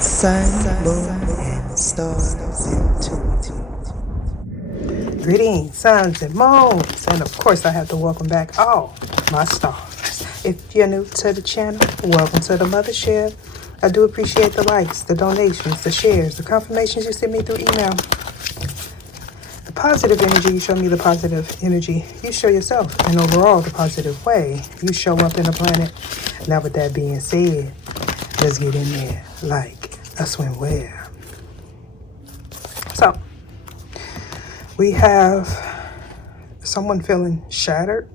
Sun, moon, and stars intuitive. Greetings, suns and moons, and of course I have to welcome back all my stars. If you're new to the channel, welcome to the mothership. I do appreciate the likes, the donations, the shares, the confirmations you send me through email. The positive energy, you show me the positive energy. You show yourself, and overall the positive way you show up in the planet. Now with that being said, let's get in there like a swimwear. So, we have someone feeling shattered,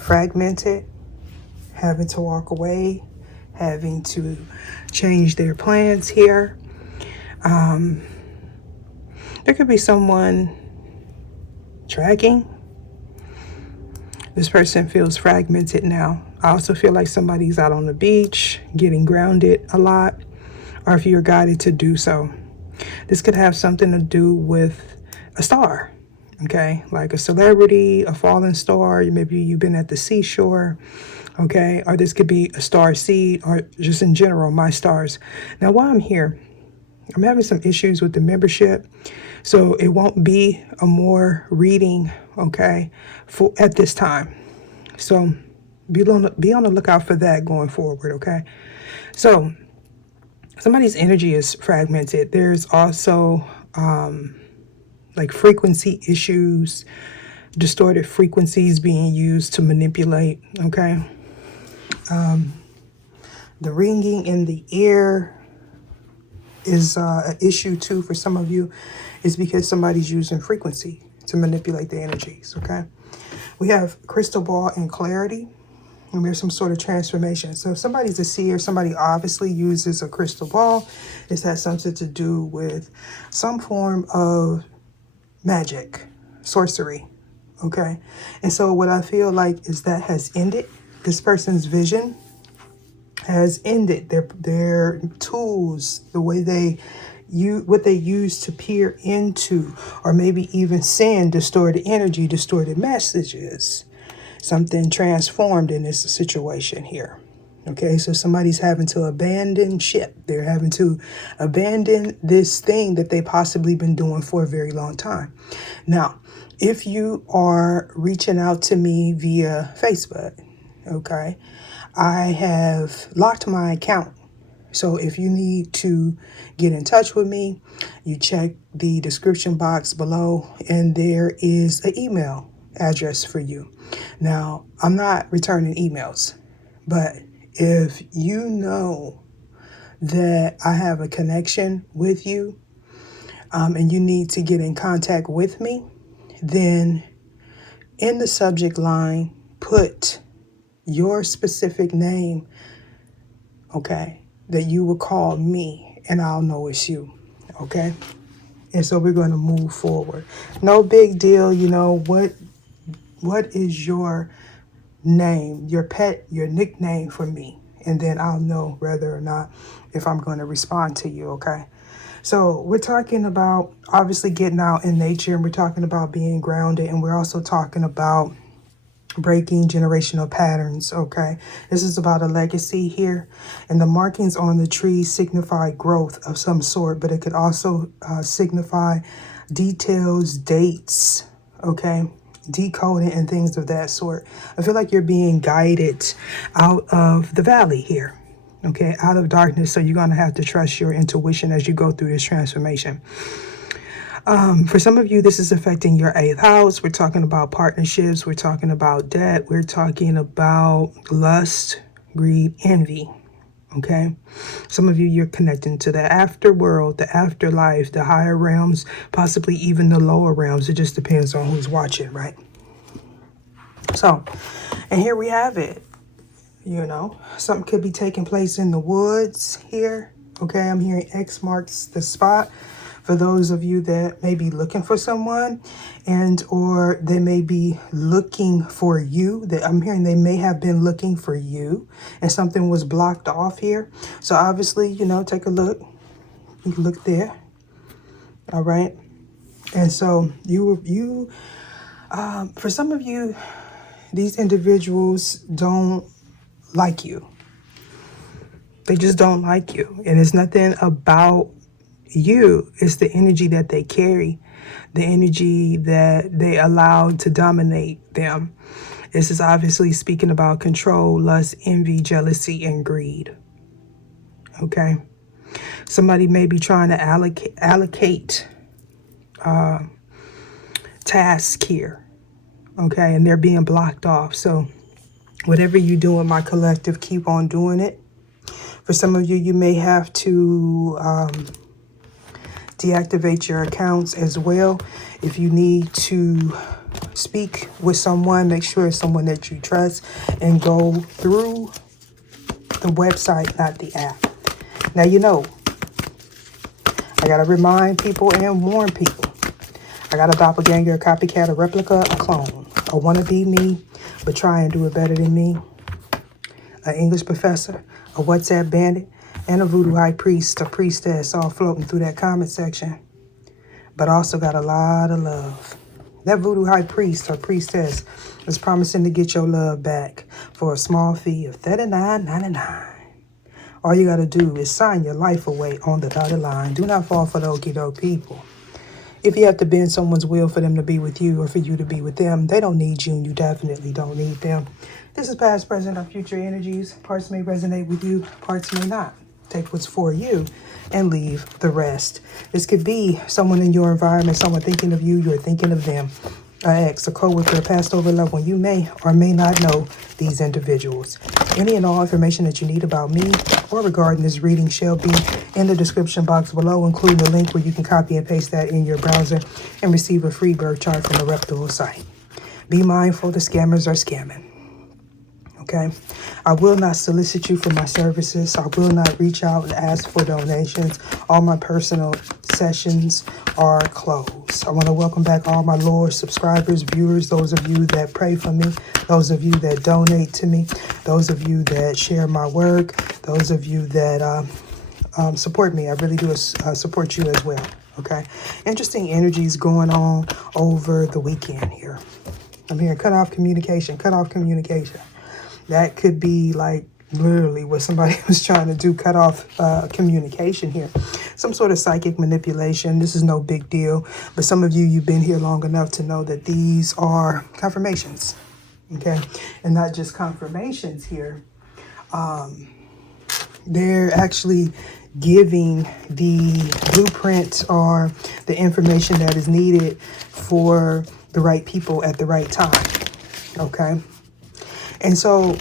fragmented, having to walk away, having to change their plans here. There could be someone tracking. This person feels fragmented now. I also feel like somebody's out on the beach, getting grounded a lot, or if you're guided to do so. This could have something to do with a star, okay? Like a celebrity, a fallen star, maybe you've been at the seashore, okay? Or this could be a star seed, or just in general, my stars. Now, while I'm here, I'm having some issues with the membership, so it won't be a more reading, okay, for at this time. So be on the lookout for that going forward, okay? So somebody's energy is fragmented. There's also like frequency issues, distorted frequencies being used to manipulate, okay? The ringing in the ear is an issue too for some of you. Is because somebody's using frequency to manipulate the energies, okay? We have crystal ball and clarity, and there's some sort of transformation. So if somebody's a seer, somebody obviously uses a crystal ball. This has something to do with some form of magic, sorcery, okay? And so what I feel like is that has ended. This person's vision has ended. Their tools, the way what they use to peer into, or maybe even send distorted energy, distorted messages. Something transformed in this situation here. Okay, so somebody's having to abandon ship. They're having to abandon this thing that they possibly been doing for a very long time. Now, if you are reaching out to me via Facebook, okay, I have locked my account. So if you need to get in touch with me, you check the description box below, and there is an email address for you. Now, I'm not returning emails, but if you know that I have a connection with you, and you need to get in contact with me, then in the subject line, put your specific name, okay, that you will call me, and I'll know it's you, okay? And so we're going to move forward. No big deal, you know, what is your name, your pet, your nickname for me? And then I'll know whether or not if I'm going to respond to you, okay? So we're talking about obviously getting out in nature, and we're talking about being grounded, and we're also talking about breaking generational patterns, okay? This is about a legacy here, and the markings on the tree signify growth of some sort, but it could also signify details, dates, okay? Decoding and things of that sort. I feel like you're being guided out of the valley here, okay? Out of darkness, so you're going to have to trust your intuition as you go through this transformation. For some of you, this is affecting your 8th house. We're talking about partnerships. We're talking about debt. We're talking about lust, greed, envy. Okay. Some of you, you're connecting to the afterworld, the afterlife, the higher realms, possibly even the lower realms. It just depends on who's watching, right? So, and here we have it. You know, something could be taking place in the woods here. Okay. I'm hearing X marks the spot. For those of you that may be looking for someone, and or they may be looking for you, that I'm hearing they may have been looking for you and something was blocked off here. So obviously, you know, take a look. You can look there. All right. And so for some of you, these individuals don't like you. They just don't like you. And it's nothing about you. It's the energy that they carry, the energy that they allow to dominate them. This is obviously speaking about control, lust, envy, jealousy, and greed. Okay? Somebody may be trying to allocate tasks here. Okay? And they're being blocked off. So whatever you do in my collective, keep on doing it. For some of you, you may have to deactivate your accounts as well. If you need to speak with someone, make sure it's someone that you trust and go through the website, not the app. Now, you know, I got to remind people and warn people. I got a doppelganger, a copycat, a replica, a clone. A wannabe me, but try and do it better than me. An English professor, a WhatsApp bandit, and a voodoo high priest, a priestess, all floating through that comment section. But also got a lot of love. That voodoo high priest or priestess is promising to get your love back for a small fee of $39.99. All you got to do is sign your life away on the dotted line. Do not fall for the okie doke people. If you have to bend someone's will for them to be with you or for you to be with them, they don't need you and you definitely don't need them. This is past, present, or future energies. Parts may resonate with you, parts may not. Take what's for you and leave the rest. This could be someone in your environment, someone thinking of you, you're thinking of them. An ex, a coworker, a past over loved one. You may or may not know these individuals. Any and all information that you need about me or regarding this reading shall be in the description box below, including the link where you can copy and paste that in your browser and receive a free birth chart from a reputable site. Be mindful, the scammers are scamming. Okay, I will not solicit you for my services. I will not reach out and ask for donations. All my personal sessions are closed. I want to welcome back all my loyal subscribers, viewers, those of you that pray for me, those of you that donate to me, those of you that share my work, those of you that support me. I really do support you as well. Okay, interesting energies going on over the weekend here. I'm hearing cut off communication, cut off communication. That could be like literally what somebody was trying to do, cut off communication here. Some sort of psychic manipulation. This is no big deal. But some of you, you've been here long enough to know that these are confirmations. Okay. And not just confirmations here. They're actually giving the blueprint or the information that is needed for the right people at the right time. Okay. And so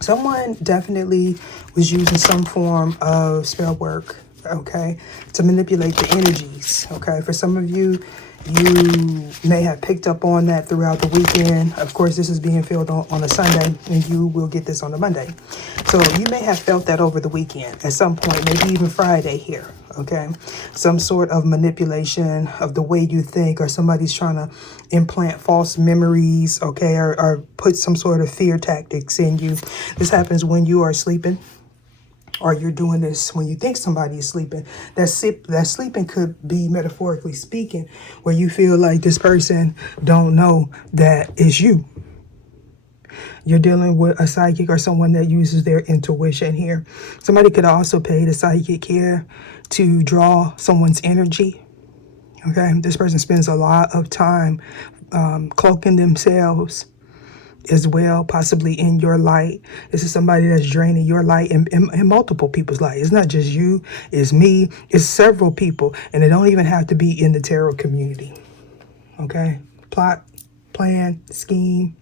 someone definitely was using some form of spell work, okay, to manipulate the energies, okay? For some of you, you may have picked up on that throughout the weekend. Of course, this is being filmed on a Sunday, and you will get this on a Monday. So you may have felt that over the weekend at some point, maybe even Friday here, okay? Some sort of manipulation of the way you think, or somebody's trying to implant false memories, okay, or put some sort of fear tactics in you. This happens when you are sleeping, or you're doing this when you think somebody is sleeping. That sleeping could be, metaphorically speaking, where you feel like this person don't know that it's you. You're dealing with a psychic or someone that uses their intuition here. Somebody could also pay the psychic here to draw someone's energy. Okay, this person spends a lot of time cloaking themselves as well, possibly in your light. This is somebody that's draining your light in multiple people's light. It's not just you, it's me, it's several people, and it don't even have to be in the tarot community. Okay, plot, plan, scheme,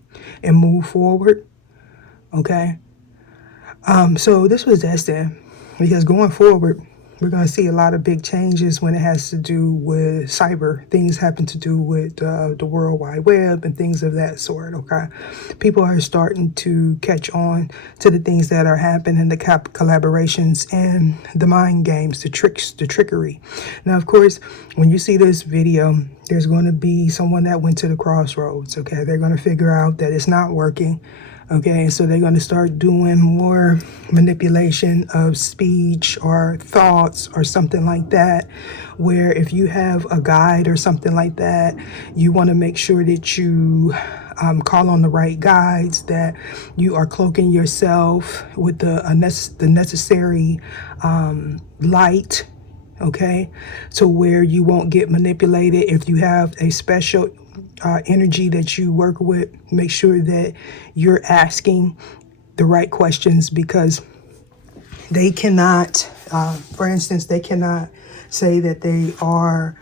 and move forward. Okay, so this was destined, because going forward, we're going to see a lot of big changes when it has to do with cyber. Things happen to do with the World Wide Web and things of that sort, okay? People are starting to catch on to the things that are happening, the collaborations and the mind games, the tricks, the trickery. Now, of course, when you see this video, there's going to be someone that went to the crossroads, okay? They're going to figure out that it's not working. Okay, so they're going to start doing more manipulation of speech or thoughts or something like that, where if you have a guide or something like that, you want to make sure that you call on the right guides, that you are cloaking yourself with the necessary light, okay, to where you won't get manipulated. If you have a special energy that you work with, make sure that you're asking the right questions, because they cannot, for instance, they cannot say that they are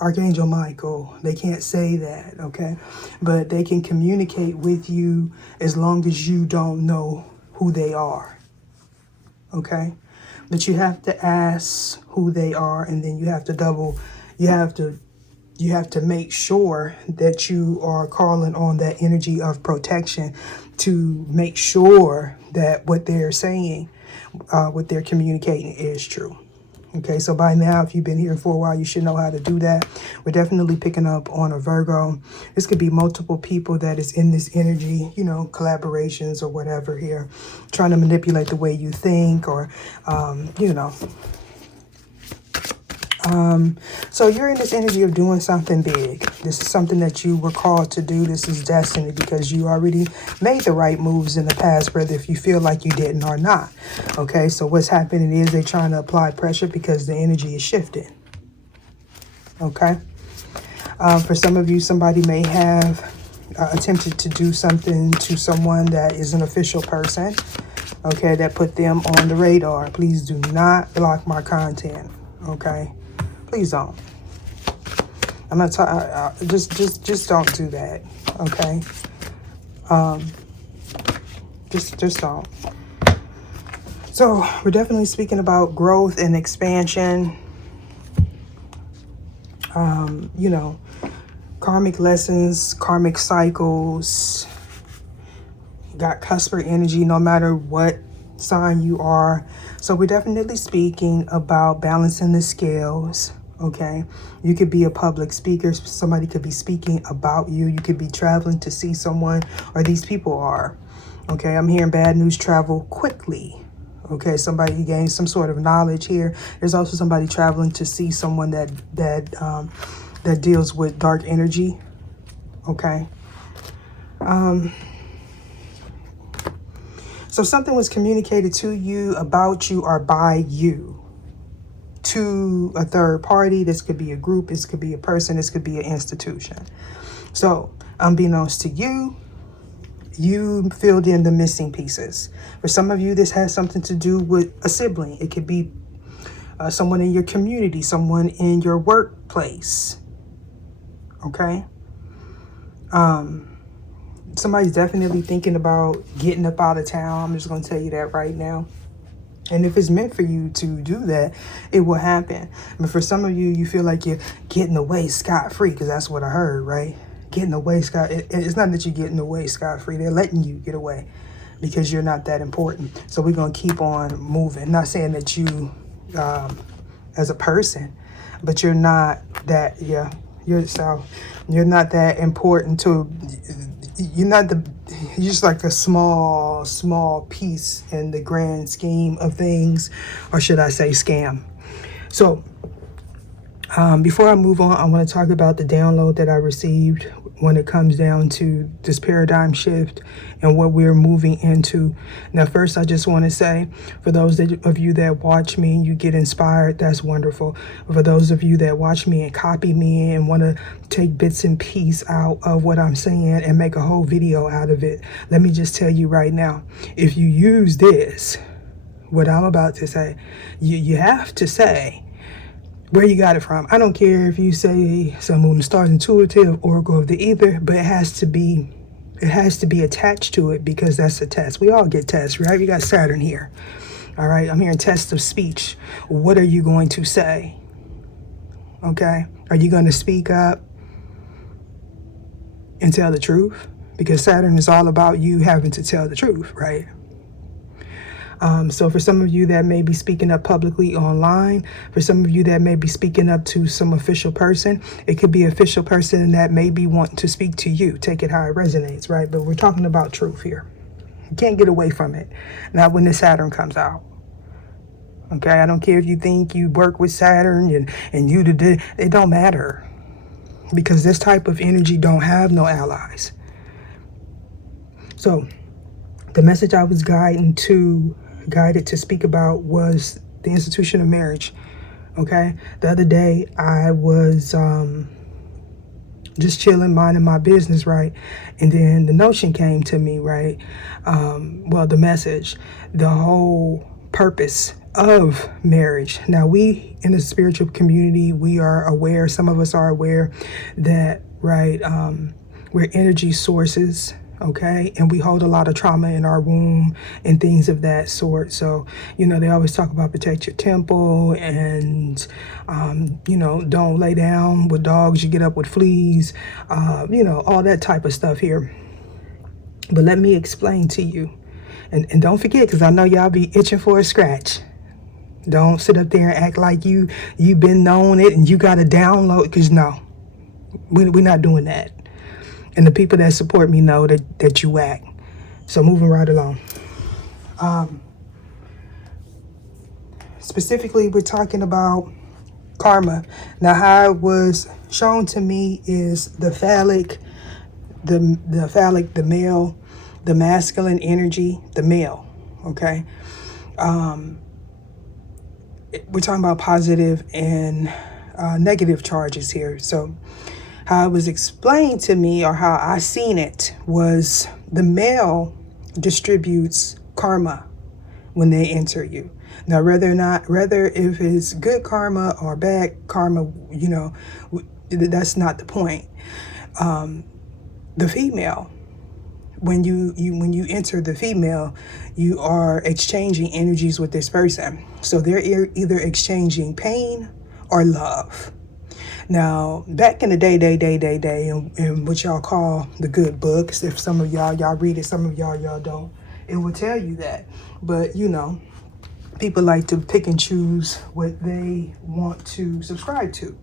Archangel Michael. They can't say that, okay? But they can communicate with you as long as you don't know who they are, okay? But you have to ask who they are, and then you have to you have to make sure that you are calling on that energy of protection to make sure that what they're saying, what they're communicating is true. Okay, so by now, if you've been here for a while, you should know how to do that. We're definitely picking up on a Virgo. This could be multiple people that is in this energy, you know, collaborations or whatever here, trying to manipulate the way you think, or, you know. So you're in this energy of doing something big. This is something that you were called to do. This is destiny, because you already made the right moves in the past, whether if you feel like you didn't or not. Okay, so what's happening is they're trying to apply pressure because the energy is shifting. Okay. For some of you, somebody may have attempted to do something to someone that is an official person. Okay, that put them on the radar. Please do not block my content. Okay. Please don't. I'm not talking. Just don't do that. Okay. Just don't. So we're definitely speaking about growth and expansion. You know, karmic lessons, karmic cycles. You got cusper energy, no matter what sign you are. So we're definitely speaking about balancing the scales. Okay, you could be a public speaker. Somebody could be speaking about you. You could be traveling to see someone, or these people are. Okay, I'm hearing bad news travel quickly. Okay, somebody gains some sort of knowledge here. There's also somebody traveling to see someone that deals with dark energy. Okay. So something was communicated to you, about you, or by you to a third party. This could be a group, this could be a person, this could be an institution. So unbeknownst to you, you filled in the missing pieces. For some of you, this has something to do with a sibling. It could be someone in your community, someone in your workplace. Okay. Somebody's definitely thinking about getting up out of town. I'm just going to tell you that right now. And if it's meant for you to do that, it will happen. But for some of you, you feel like you're getting away scot-free, because that's what I heard, right? Getting away it's not that you're getting away scot-free. They're letting you get away because you're not that important. So we're going to keep on moving. Not saying that you, as a person, but you're not that, you're not that important to, you're just like a small piece in the grand scheme of things, or should I say scam. So before I move on, I want to talk about the download that I received when it comes down to this paradigm shift and what we're moving into. Now, first, I just want to say, for those of you that watch me and you get inspired, that's wonderful. For those of you that watch me and copy me and want to take bits and pieces out of what I'm saying and make a whole video out of it, let me just tell you right now, if you use this, what I'm about to say, you have to say where you got it from. I don't care if you say Sunmoonandstarsintuitive, Oracle of the Ether, but it has to be attached to it, because that's a test. We all get tests, right? We got Saturn here. All right, I'm hearing tests of speech. What are you going to say? Okay, are you going to speak up and tell the truth? Because Saturn is all about you having to tell the truth, right? So for some of you that may be speaking up publicly online, for some of you that may be speaking up to some official person, it could be an official person that may be wanting to speak to you. Take it how it resonates, right? But we're talking about truth here. You can't get away from it. Not when the Saturn comes out. Okay, I don't care if you think you work with Saturn and you did, it don't matter. because this type of energy don't have no allies. So the message I was guided to speak about was the institution of marriage. Okay, the other day I was just chilling, minding my business, right? And then the notion came to me, right? Well, the message, the whole purpose of marriage. Now, we in the spiritual community, we are aware, some of us are aware that, right, we're energy sources. Okay, and we hold a lot of trauma in our womb and things of that sort. So, you know, they always talk about protect your temple and, you know, don't lay down with dogs, you get up with fleas, you know, all that type of stuff here. But let me explain to you. And don't forget, because I know y'all be itching for a scratch. Don't sit up there and act like you've been known it and you got to download, because no, we're not doing that. And the people that support me know that you act. So moving right along. Specifically, we're talking about karma. Now, how it was shown to me is the phallic, the male, the masculine energy, the male. Okay. We're talking about positive and negative charges here. So how it was explained to me, or how I seen it, was the male distributes karma when they enter you. Now, whether if it's good karma or bad karma, you know, that's not the point. The female, when you enter the female, you are exchanging energies with this person. So they're either exchanging pain or love. Now, back in the day, and what y'all call the good books, if some of y'all read it, some of y'all don't, it will tell you that. But, you know, people like to pick and choose what they want to subscribe to.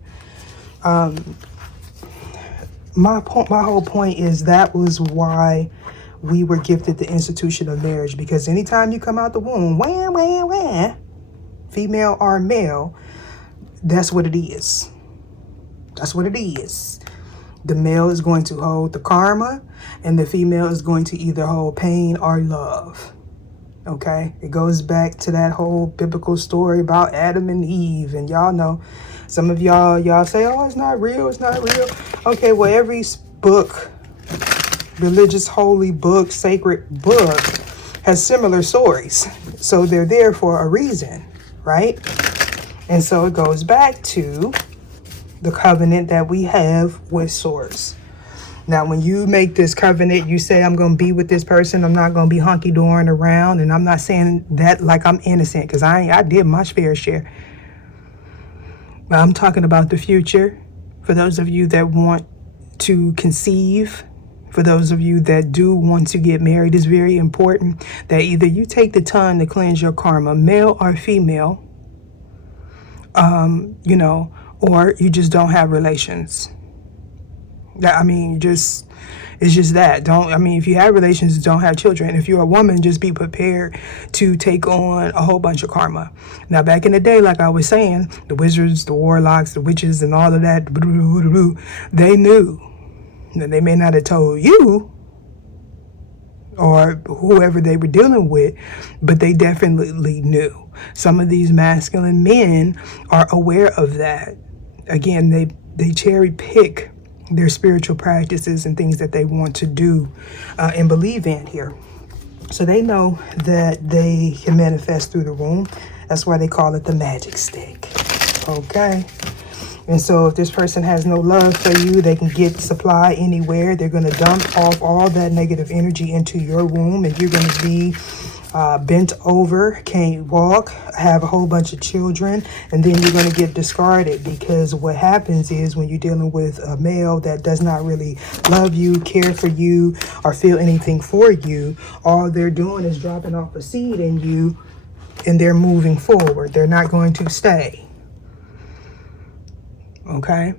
My whole point is that was why we were gifted the institution of marriage, because anytime you come out the womb, female or male, that's what it is. That's what it is. The male is going to hold the karma, and the female is going to either hold pain or love. Okay? It goes back to that whole biblical story about Adam and Eve. And y'all know, some of y'all say, oh, it's not real, it's not real. Okay, well, every book, religious, holy book, sacred book, has similar stories. So they're there for a reason, right? And so it goes back to the covenant that we have with Source. Now, when you make this covenant, you say, I'm going to be with this person. I'm not going to be hunky-doring around. And I'm not saying that like I'm innocent, because I did my fair share. But I'm talking about the future. For those of you that want to conceive, for those of you that do want to get married, it's very important that either you take the time to cleanse your karma, male or female, you know, or you just don't have relations. I mean, it's just that. If you have relations, don't have children. If you're a woman, just be prepared to take on a whole bunch of karma. Now, back in the day, like I was saying, the wizards, the warlocks, the witches, and all of that, they knew. Now, they may not have told you or whoever they were dealing with, but they definitely knew. Some of these masculine men are aware of that. Again, they cherry pick their spiritual practices and things that they want to do and believe in here. So they know that they can manifest through the womb. That's why they call it the magic stick. Okay. And so if this person has no love for you, they can get supply anywhere. They're going to dump off all that negative energy into your womb, and you're going to be bent over, can't walk, have a whole bunch of children, and then you're going to get discarded, because what happens is when you're dealing with a male that does not really love you, care for you, or feel anything for you, all they're doing is dropping off a seed in you, and they're moving forward. They're not going to stay. Okay?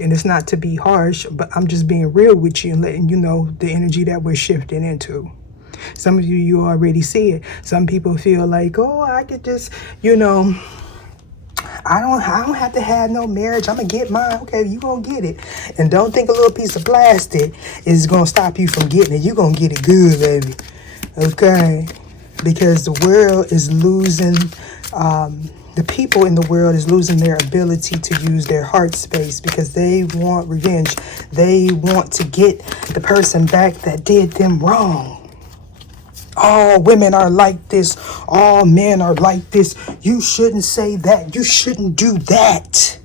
And it's not to be harsh, but I'm just being real with you and letting you know the energy that we're shifting into. Some of you already see it. Some people feel like, oh, I could just, I don't have to have no marriage. I'm gonna get mine. Okay, you gonna get it. And don't think a little piece of plastic is gonna stop you from getting it. You gonna get it good, baby. Okay? Because the world is losing, the people in the world is losing their ability to use their heart space because they want revenge. They want to get the person back that did them wrong. All women are like this. All men are like this. You shouldn't say that. You shouldn't do that.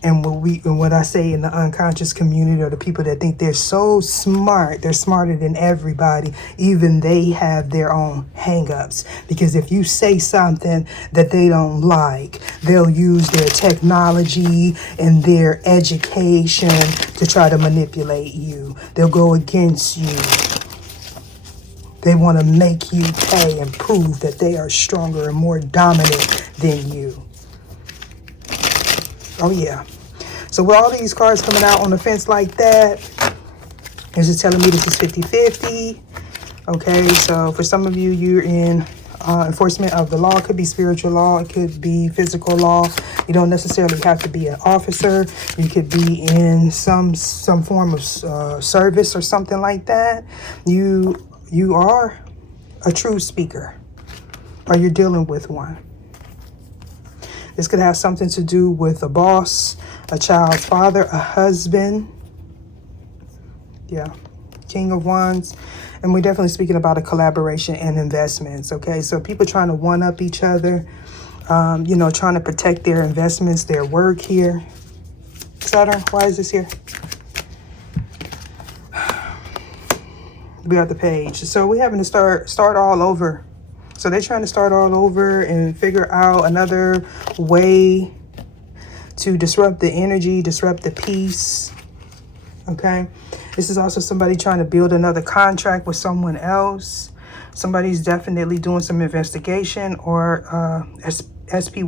And what I say in the unconscious community are the people that think they're so smart. They're smarter than everybody. Even they have their own hang-ups. Because if you say something that they don't like, they'll use their technology and their education to try to manipulate you. They'll go against you. They want to make you pay and prove that they are stronger and more dominant than you. Oh, yeah. So with all these cards coming out on the fence like that, it's just telling me this is 50-50. Okay, so for some of you, you're in enforcement of the law. It could be spiritual law. It could be physical law. You don't necessarily have to be an officer. You could be in some form of service or something like that. You are a true speaker, or you're dealing with one. This could have something to do with a boss, a child's father, a husband. Yeah, King of Wands. And we're definitely speaking about a collaboration and investments, okay? So people trying to one-up each other, you know, trying to protect their investments, their work here. Saturn, why is this here? We have the page. So we're having to start all over. So they're trying to start all over and figure out another way to disrupt the energy, disrupt the peace. Okay. This is also somebody trying to build another contract with someone else. Somebody's definitely doing some investigation or S-P-Y-I-N-G.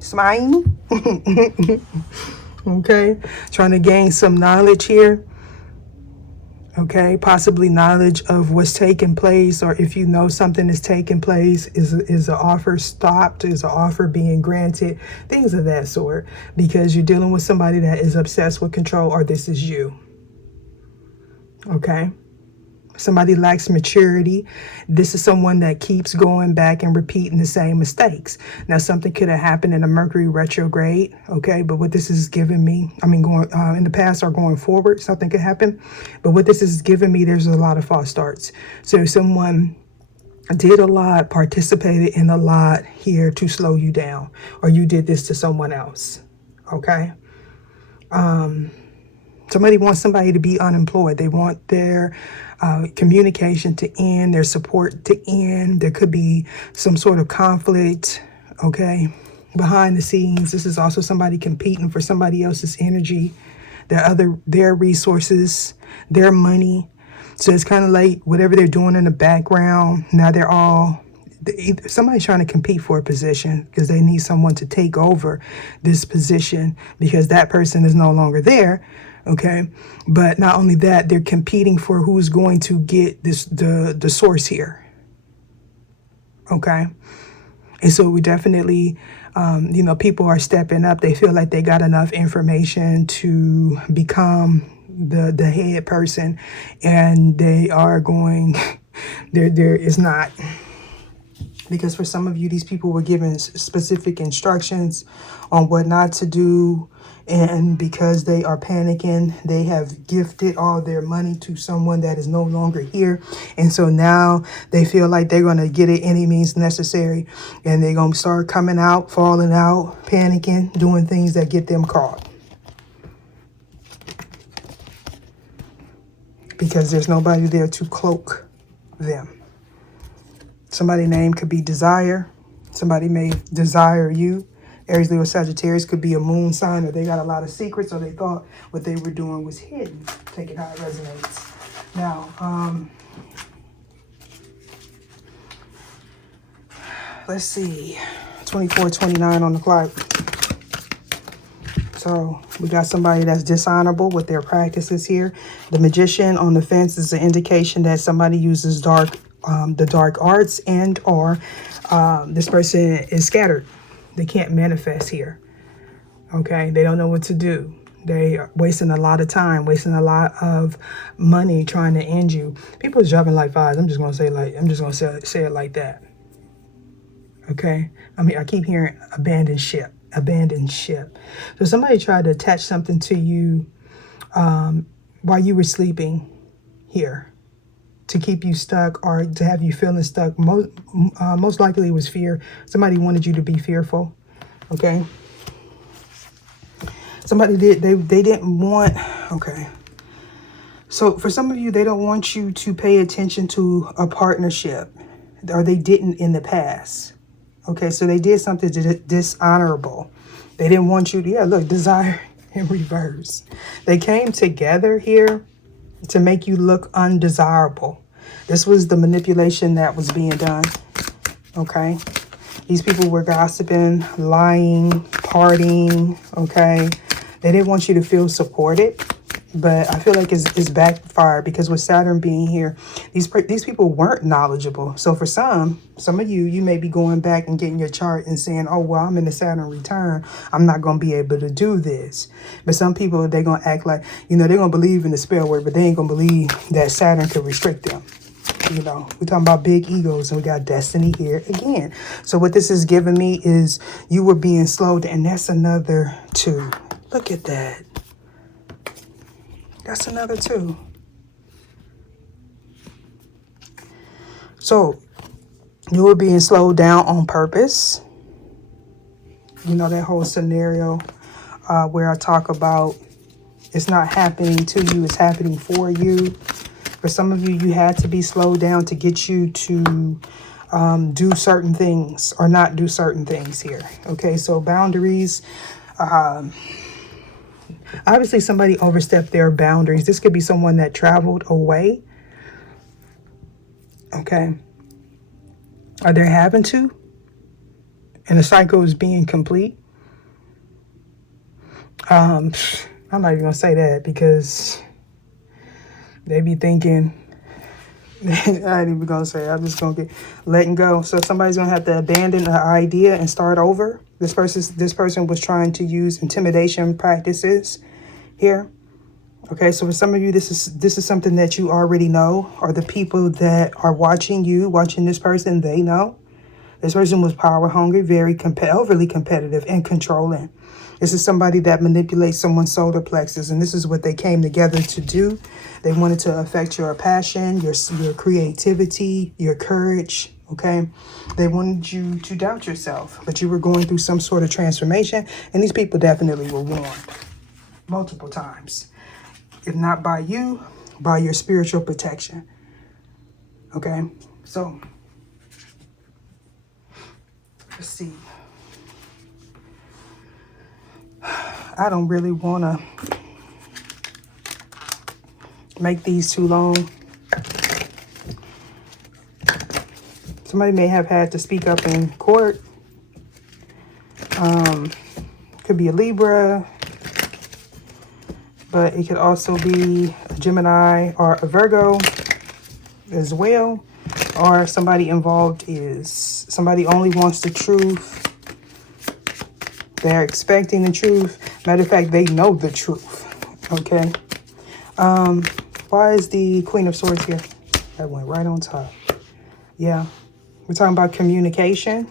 Smine. Okay. Trying to gain some knowledge here. Okay, possibly knowledge of what's taking place, or if you know something is taking place, is an offer stopped, is an offer being granted, things of that sort, because you're dealing with somebody that is obsessed with control, or this is you. Okay, somebody lacks maturity. This is someone that keeps going back and repeating the same mistakes. Now, something could have happened in a Mercury retrograde, okay? But what this is giving me, going in the past or going forward, something could happen. But what this is giving me, there's a lot of false starts. So someone did a lot, participated in a lot here to slow you down, or you did this to someone else, okay? Somebody wants somebody to be unemployed. They want their communication to end, their support to end. There could be some sort of conflict, okay, behind the scenes. This is also somebody competing for somebody else's energy, their resources, their money. So it's kind of like whatever they're doing in the background. Now somebody's trying to compete for a position because they need someone to take over this position because that person is no longer there. Okay, but not only that, they're competing for who's going to get the source here. Okay, and so we definitely, people are stepping up. They feel like they got enough information to become the head person, and they are going. There is not. Because for some of you, these people were given specific instructions on what not to do. And because they are panicking, they have gifted all their money to someone that is no longer here. And so now they feel like they're going to get it any means necessary. And they're going to start coming out, falling out, panicking, doing things that get them caught. Because there's nobody there to cloak them. Somebody's name could be Desire. Somebody may desire you. Aries, Leo, Sagittarius could be a moon sign, or they got a lot of secrets, or they thought what they were doing was hidden. Take it how it resonates. Now, let's see. 24:29 on the clock. So we got somebody that's dishonorable with their practices here. The Magician on the fence is an indication that somebody uses dark the dark arts, and or this person is scattered. They can't manifest here. Okay, they don't know what to do. They are wasting a lot of time, wasting a lot of money trying to end you. People are dropping like flies. I'm just gonna say it like that. Okay, I mean, I keep hearing abandoned ship, abandoned ship. So somebody tried to attach something to you while you were sleeping here to keep you stuck or to have you feeling stuck. Most likely it was fear. Somebody wanted you to be fearful. Okay. Somebody they didn't want, okay. So for some of you, they don't want you to pay attention to a partnership, or they didn't in the past. Okay, so they did something dishonorable. They didn't want you to, yeah, look, desire in reverse. They came together here to make you look undesirable. This was the manipulation that was being done. Okay, these people were gossiping, lying, partying. Okay, they didn't want you to feel supported. But I feel like it's backfired because with Saturn being here, these people weren't knowledgeable. So for some of you may be going back and getting your chart and saying, oh, well, I'm in the Saturn return. I'm not going to be able to do this. But some people, they're going to act like, they're going to believe in the spell word, but they ain't going to believe that Saturn could restrict them. We're talking about big egos, and we got destiny here again. So what this is giving me is you were being slowed, and that's another 2. Look at that. That's another 2. So you were being slowed down on purpose. That whole scenario where I talk about it's not happening to you, it's happening for you. For some of you, you had to be slowed down to get you to do certain things or not do certain things here. Okay, so boundaries. Obviously, somebody overstepped their boundaries. This could be someone that traveled away. Okay. Or they're having to. And the cycle is being complete. I'm not even going to say that because they be thinking, I ain't even going to say it. I'm just going to get letting go. So somebody's going to have to abandon an idea and start over. This person was trying to use intimidation practices here. Okay, so for some of you, this is something that you already know, or the people that are watching this person, they know. This person was power hungry, very overly competitive and controlling. This is somebody that manipulates someone's solar plexus, and this is what they came together to do. They wanted to affect your passion, your creativity, your courage. Okay, they wanted you to doubt yourself, but you were going through some sort of transformation, and these people definitely were warned multiple times, if not by you, by your spiritual protection. Okay, so let's see. I don't really want to make these too long. Somebody may have had to speak up in court. Could be a Libra, but it could also be a Gemini or a Virgo as well. Or somebody involved is somebody only wants the truth. They're expecting the truth. Matter of fact, they know the truth. Okay. Why is the Queen of Swords here? That went right on top. Yeah. We're talking about communication.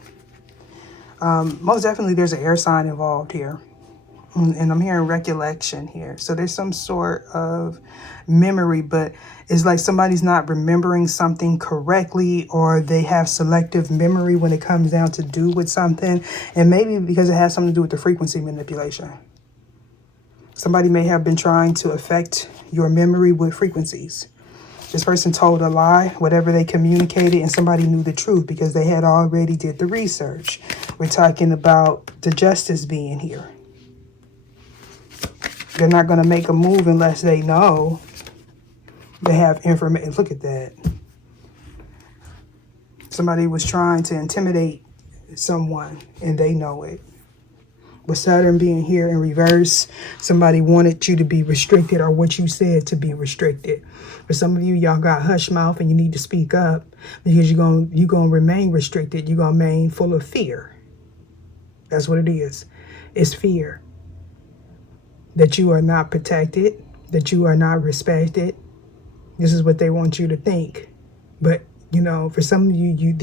Most definitely there's an air sign involved here. And I'm hearing recollection here. So there's some sort of memory, but it's like somebody's not remembering something correctly, or they have selective memory when it comes down to do with something. And maybe because it has something to do with the frequency manipulation. Somebody may have been trying to affect your memory with frequencies. This person told a lie, whatever they communicated, and somebody knew the truth because they had already did the research. We're talking about the justice being here. They're not going to make a move unless they know they have information. Look at that. Somebody was trying to intimidate someone and they know it. With Saturn being here in reverse, somebody wanted you to be restricted, or what you said to be restricted. For some of you, y'all got hush mouth and you need to speak up, because you're gonna remain restricted. You're gonna remain full of fear. That's what it is. It's fear that you are not protected, that you are not respected. This is what they want you to think. But you know, for some of you,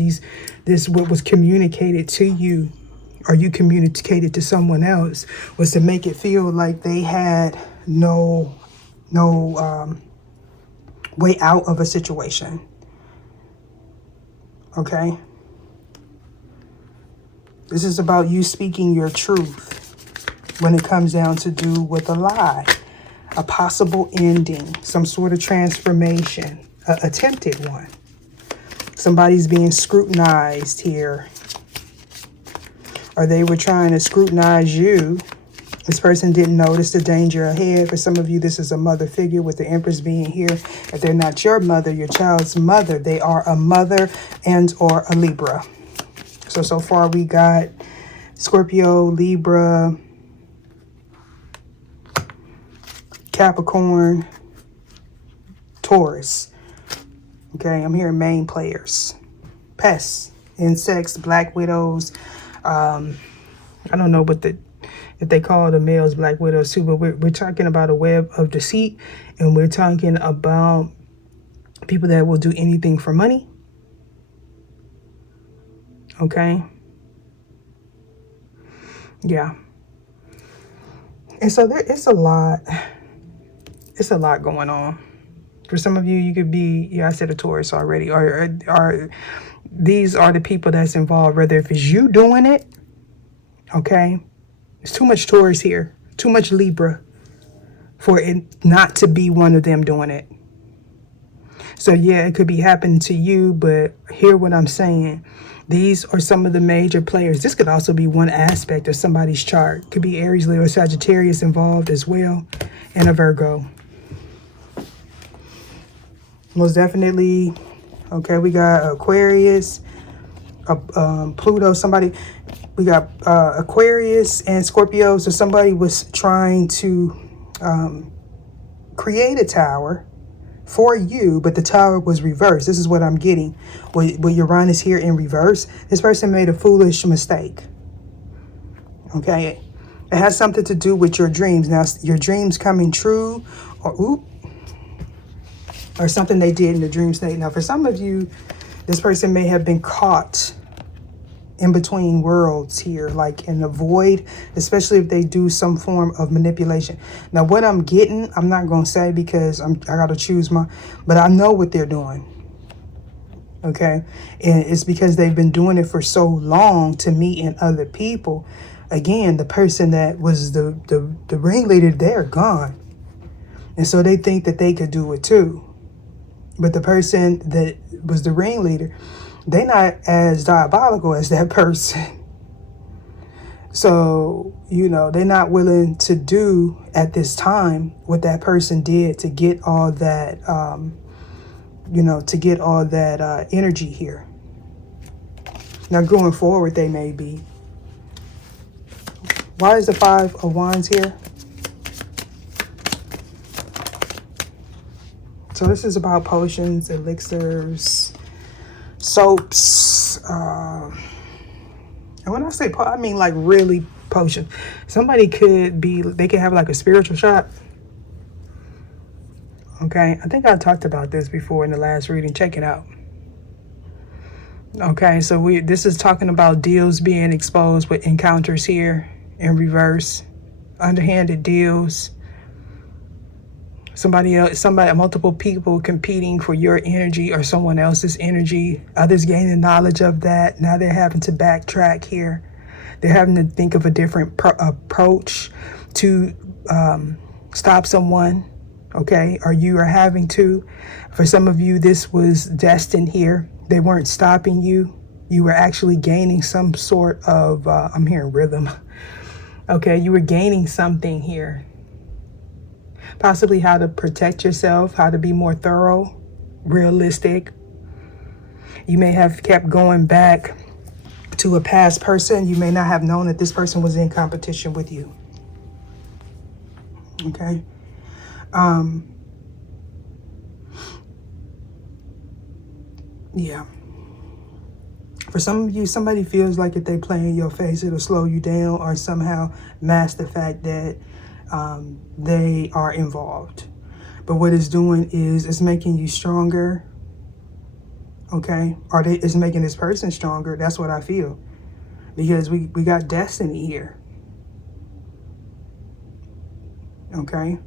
this what was communicated to you, or you communicated to someone else, was to make it feel like they had no way out of a situation. Okay? This is about you speaking your truth when it comes down to do with a lie, a possible ending, some sort of transformation, an attempted one. Somebody's being scrutinized here, or they were trying to scrutinize you. This person didn't notice the danger ahead. For some of you, this is a mother figure, with the Empress being here. If they're not your mother, your child's mother, they are a mother and or a Libra. So far we got Scorpio, Libra, Capricorn, Taurus. Okay, I'm hearing main players. Pests, insects, black widows. I don't know what if they call the males black widows too, but we're talking about a web of deceit, and we're talking about people that will do anything for money. Okay. Yeah. And so it's a lot going on. For some of you, you could be, yeah, I said a Taurus already, or these are the people that's involved, whether if it's you doing it, okay? There's too much Taurus here, too much Libra for it not to be one of them doing it. So yeah, it could be happening to you, but hear what I'm saying. These are some of the major players. This could also be one aspect of somebody's chart. Could be Aries, Leo, Sagittarius involved as well, and a Virgo. Most definitely. Okay, we got Aquarius, Pluto, somebody. We got Aquarius and Scorpio. So somebody was trying to create a tower for you, but the tower was reversed. This is what I'm getting. With Uranus here in reverse, this person made a foolish mistake. Okay, it has something to do with your dreams. Now, your dreams coming true, or something they did in the dream state. Now, for some of you, this person may have been caught in between worlds here, like in a void, especially if they do some form of manipulation. Now, what I'm getting, I'm not going to say because I got to choose but I know what they're doing. Okay. And it's because they've been doing it for so long to me and other people. Again, the person that was the ringleader, they're gone. And so they think that they could do it too. But the person that was the ringleader, they're not as diabolical as that person. So, you know, they're not willing to do at this time what that person did to get all that, energy here. Now, going forward, they may be. Why is the 5 of Wands here? So this is about potions, elixirs, soaps. And when I say I mean like really potion. Somebody they could have like a spiritual shot. Okay, I think I talked about this before in the last reading. Check it out. Okay, so this is talking about deals being exposed with encounters here in reverse, underhanded deals. Multiple people competing for your energy or someone else's energy. Others gaining knowledge of that. Now they're having to backtrack here. They're having to think of a different approach to stop someone. Okay, or you are having to. For some of you, this was destined here. They weren't stopping you. You were actually gaining some sort of, I'm hearing rhythm. Okay, you were gaining something here. Possibly how to protect yourself, how to be more thorough, realistic. You may have kept going back to a past person, you may not have known that this person was in competition with you. Okay. Yeah. For some of you, somebody feels like if they play in your face, it'll slow you down or somehow mask the fact that they are involved. But what it's doing is it's making you stronger. Okay. Or it's making this person stronger. That's what I feel. Because we got destiny here. Okay.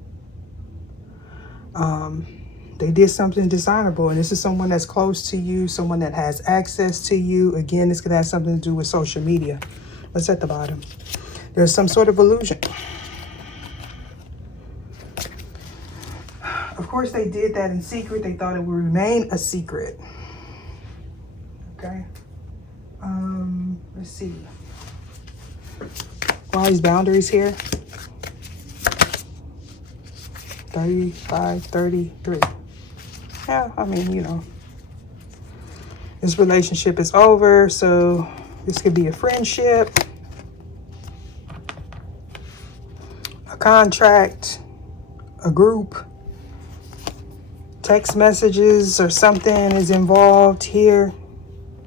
They did something dishonorable, and this is someone that's close to you, someone that has access to you. Again, this could have something to do with social media. What's at the bottom? There's some sort of illusion. Of course, they did that in secret. They thought it would remain a secret. Okay. Let's see. All these boundaries here. 35, 33. Yeah, I mean, you know. This relationship is over, so this could be a friendship, a contract, a group, text messages or something is involved here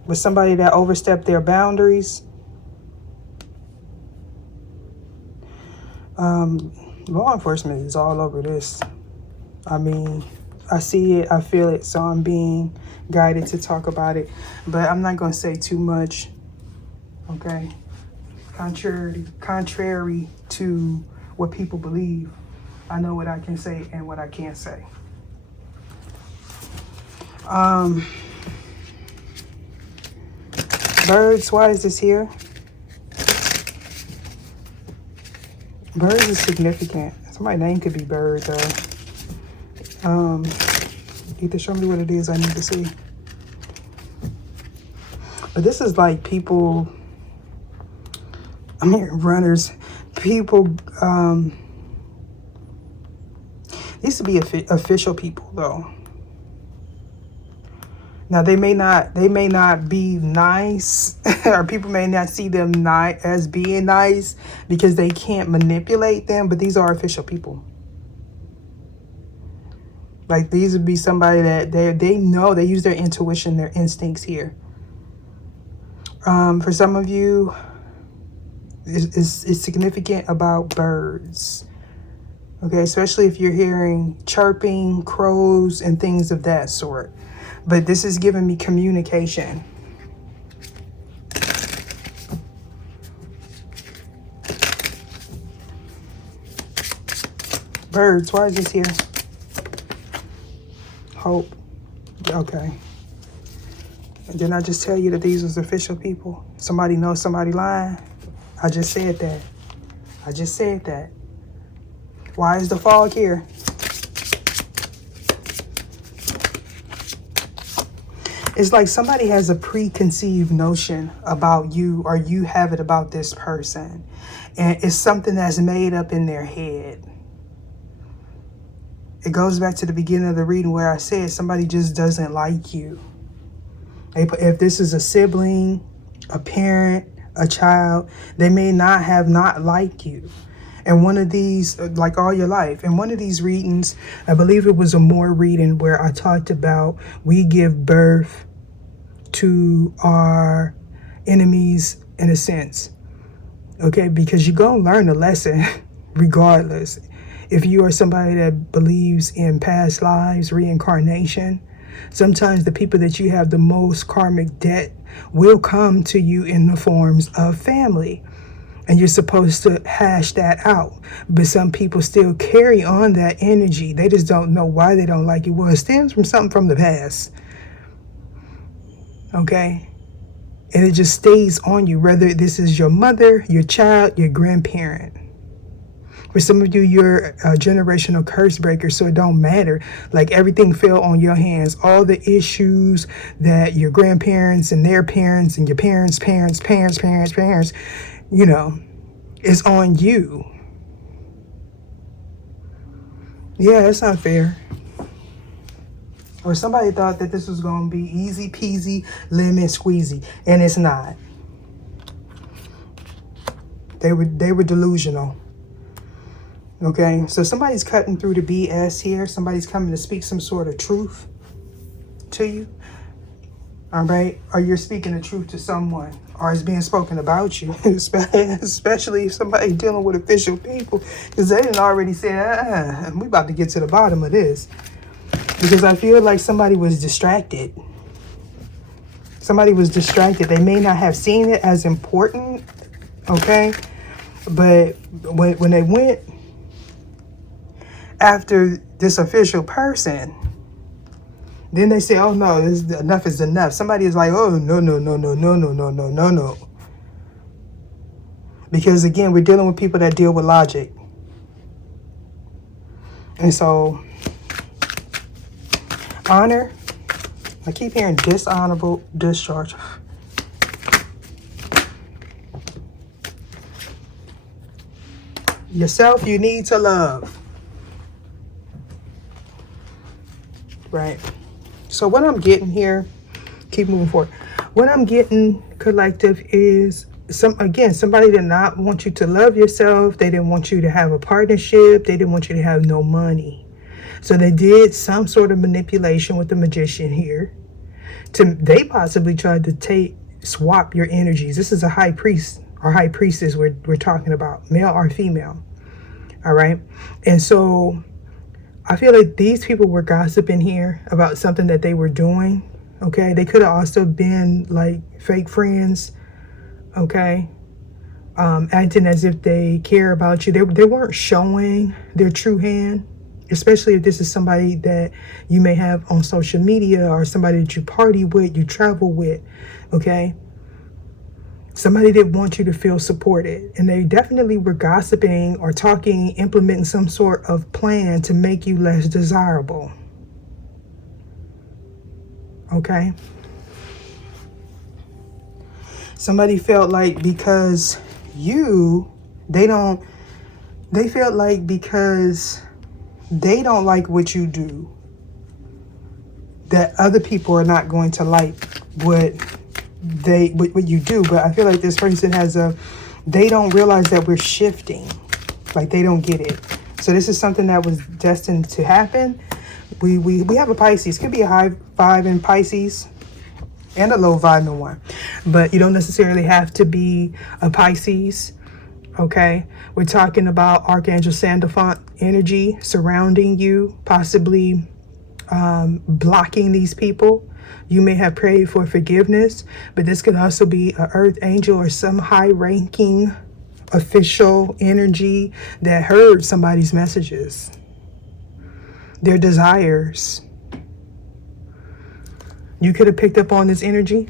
with somebody that overstepped their boundaries. Law enforcement is all over this. I mean, I see it, I feel it, so I'm being guided to talk about it. But I'm not going to say too much, okay? Contrary to what people believe, I know what I can say and what I can't say. Birds, why is this here? Birds is significant. Somebody's name could be Bird, though. Either show me what it is I need to see. But this is like people, I'm hearing runners, people, these to be official people, though. Now they may not be nice, or people may not see them as being nice because they can't manipulate them, but these are official people. Like these would be somebody that they know, they use their intuition, their instincts here. For some of you, it's significant about birds. Okay, especially if you're hearing chirping, crows, and things of that sort. But this is giving me communication. Birds, why is this here? Hope. Okay. And didn't I just tell you that these was official people? Somebody knows somebody lying? I just said that. I just said that. Why is the fog here? It's like somebody has a preconceived notion about you, or you have it about this person. And it's something that's made up in their head. It goes back to the beginning of the reading where I said somebody just doesn't like you. If this is a sibling, a parent, a child, they may not have not liked you. And one of these, like all your life, in one of these readings, I believe it was a more reading where I talked about we give birth to our enemies in a sense. Okay, because you're going to learn a lesson regardless. If you are somebody that believes in past lives, reincarnation, sometimes the people that you have the most karmic debt will come to you in the forms of family. And you're supposed to hash that out. But some people still carry on that energy. They just don't know why they don't like you. Well, it stems from something from the past. Okay? And it just stays on you, whether this is your mother, your child, your grandparent. For some of you, you're a generational curse breaker, so it don't matter. Like everything fell on your hands. All the issues that your grandparents and their parents and your parents, you know, is on you. Yeah, it's not fair. Or somebody thought that this was going to be easy peasy, lemon squeezy, and it's not. They were delusional. Okay, so somebody's cutting through the BS here. Somebody's coming to speak some sort of truth to you. All right, or you're speaking the truth to someone, or it's being spoken about you, especially if somebody dealing with official people, because they didn't already say, we about to get to the bottom of this. Because I feel like somebody was distracted. Somebody was distracted. They may not have seen it as important, okay? But when they went after this official person, then they say, oh no, enough is enough. Somebody is like, oh, no. Because again, we're dealing with people that deal with logic. And so, honor, I keep hearing dishonorable discharge. Yourself, you need to love. Right. So what I'm getting here, keep moving forward. What I'm getting, collective, is somebody did not want you to love yourself. They didn't want you to have a partnership. They didn't want you to have no money. So they did some sort of manipulation with the magician here. They possibly tried to swap your energies. This is a high priest or high priestess we're talking about, male or female. All right. And so I feel like these people were gossiping here about something that they were doing. Okay. They could have also been like fake friends. Okay. Acting as if they care about you. They weren't showing their true hand, especially if this is somebody that you may have on social media or somebody that you party with, you travel with. Okay. Somebody didn't want you to feel supported, and they definitely were gossiping or talking, implementing some sort of plan to make you less desirable. Okay. Somebody felt like because they felt like because they don't like what you do, that other people are not going to like what you do. But I feel like this person they don't realize that we're shifting. Like they don't get it. So this is something that was destined to happen. We have a Pisces. Could be a high vibe in Pisces and a low vibe in one. But you don't necessarily have to be a Pisces. Okay. We're talking about Archangel Sandalphon energy surrounding you, possibly blocking these people. You may have prayed for forgiveness, but this could also be an earth angel or some high-ranking official energy that heard somebody's messages, their desires. You could have picked up on this energy.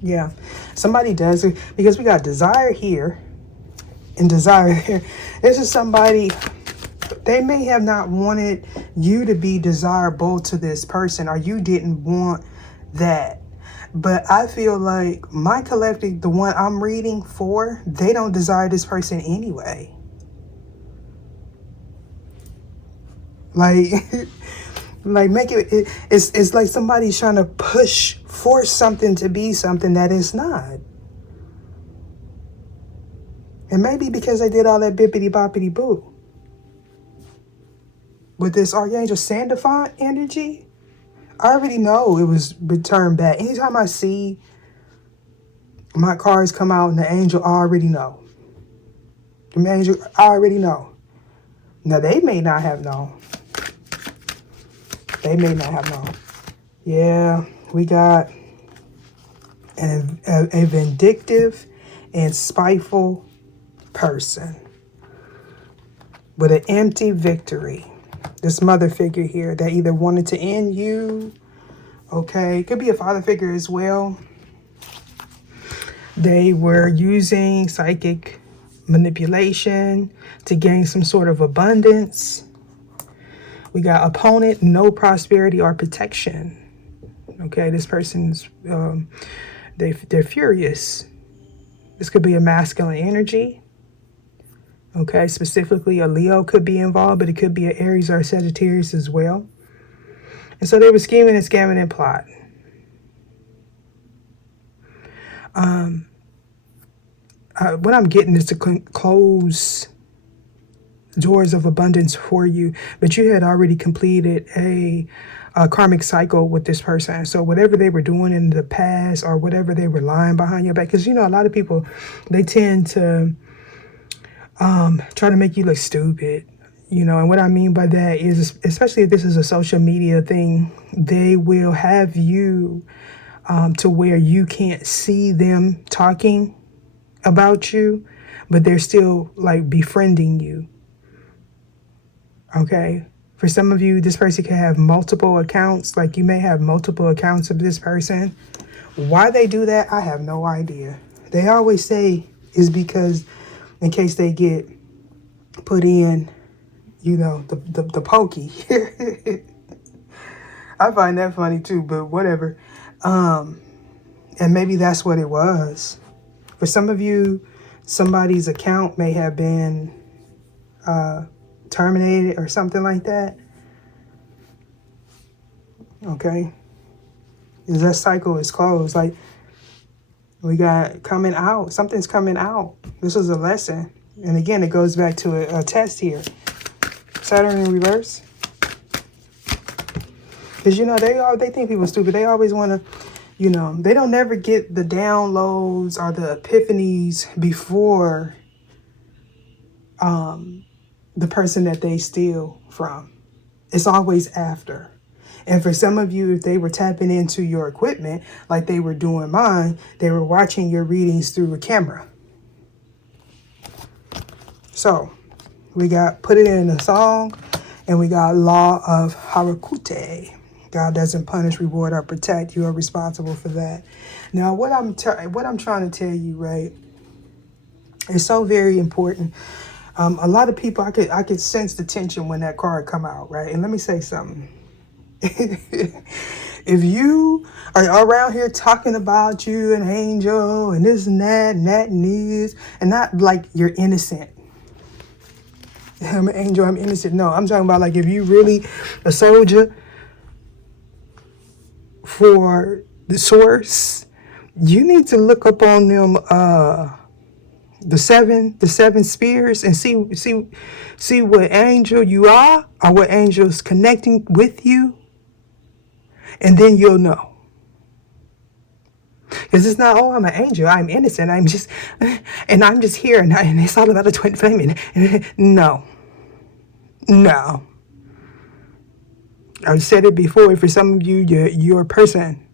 Yeah, somebody does it, because we got desire here and desire here. This is somebody, they may have not wanted you to be desirable to this person, or you didn't want that. But I feel like my collective, the one I'm reading for, they don't desire this person anyway. Like, make it's like somebody's trying to force something to be something that it's not. And maybe because they did all that bippity boppity boo. With this Archangel Sandalphon energy, I already know it was returned back. Anytime I see my cards come out and the angel, I already know. The angel, I already know. Now, they may not have known. They may not have known. Yeah, we got a vindictive and spiteful person with an empty victory. This mother figure here that either wanted to end you, okay, could be a father figure as well. They were using psychic manipulation to gain some sort of abundance. We got opponent, no prosperity or protection. Okay, this person's, they're furious. This could be a masculine energy. Okay, specifically a Leo could be involved, but it could be an Aries or a Sagittarius as well. And so they were scheming and scamming and plotting. What I'm getting is to close doors of abundance for you, but you had already completed a karmic cycle with this person. So whatever they were doing in the past, or whatever they were lying behind your back, because you know a lot of people, they tend to try to make you look stupid, you know. And what I mean by that is, especially if this is a social media thing, they will have you to where you can't see them talking about you, but they're still like befriending you. Okay. For some of you, this person can have multiple accounts. Like you may have multiple accounts of this person. Why they do that, I have no idea. They always say is because in case they get put in, you know, the pokey. I find that funny too, but whatever. And maybe that's what it was. For some of you, somebody's account may have been terminated or something like that. Okay. Because that cycle is closed. Like we got coming out. Something's coming out. This is a lesson. And again, it goes back to a test here. Saturn in reverse. Because, you know, they think people are stupid. They always want to, you know, they don't never get the downloads or the epiphanies before the person that they steal from. It's always after. And for some of you, if they were tapping into your equipment like they were doing mine, they were watching your readings through a camera. So we got Put It In a Song, and we got Law of Harakute. God doesn't punish, reward, or protect. You are responsible for that. Now, what I'm trying to tell you, right, is so very important. A lot of people, I could sense the tension when that card come out, right? And let me say something. If you are around here talking about you an angel and this and that and this, and not like you're innocent. I'm an angel, I'm innocent. No, I'm talking about like if you really a soldier for the source, you need to look up on them the seven spheres and see what angel you are or what angel's connecting with you, and then you'll know. Because it's not, oh, I'm an angel, I'm innocent, I'm just here, and it's all about the twin flame. No. I've said it before. For some of you, your person,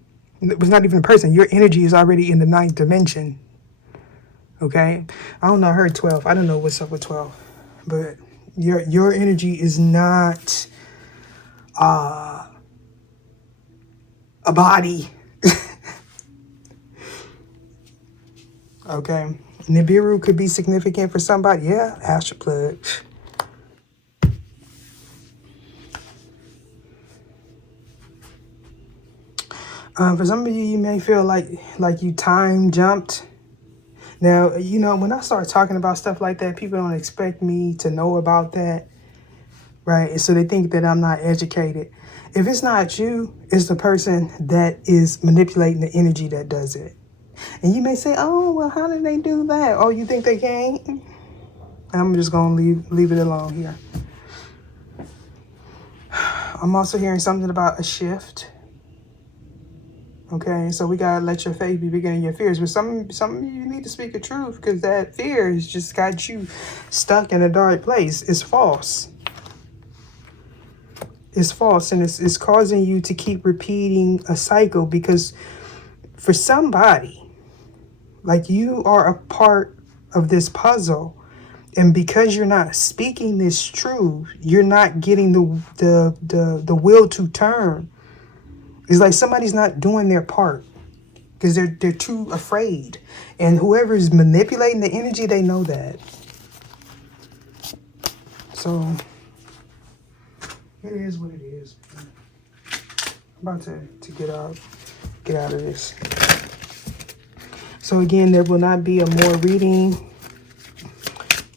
it was not even a person. Your energy is already in the 9th dimension. Okay, I don't know. I heard 12. I don't know what's up with 12, but your energy is not a body. Okay, Nibiru could be significant for somebody. Yeah, astral plug. For some of you, you may feel like you time jumped. Now, you know, when I start talking about stuff like that, people don't expect me to know about that, right? And so they think that I'm not educated. If it's not you, it's the person that is manipulating the energy that does it. And you may say, oh, well, how did they do that? Oh, you think they can't? I'm just going to leave it alone here. I'm also hearing something about a shift. Okay, so we gotta let your faith be bigger than your fears. But some of you need to speak the truth, because that fear has just got you stuck in a dark place. It's false. It's false, and it's causing you to keep repeating a cycle, because for somebody, like, you are a part of this puzzle, and because you're not speaking this truth, you're not getting the will to turn. It's like somebody's not doing their part because they're too afraid. And whoever's manipulating the energy, they know that. So it is what it is. I'm about to get out of this. So again, there will not be a more reading.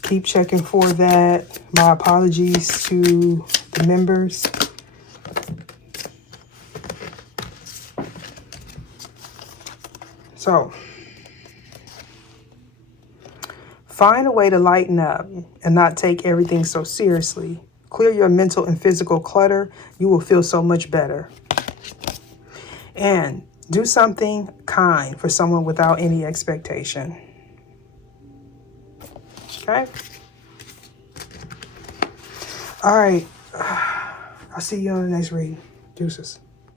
Keep checking for that. My apologies to the members. So Find a way to lighten up and not take everything so seriously. Clear your mental and physical clutter. You will feel so much better. And do something kind for someone without any expectation. Okay? All right. I'll see you on the next reading. Deuces.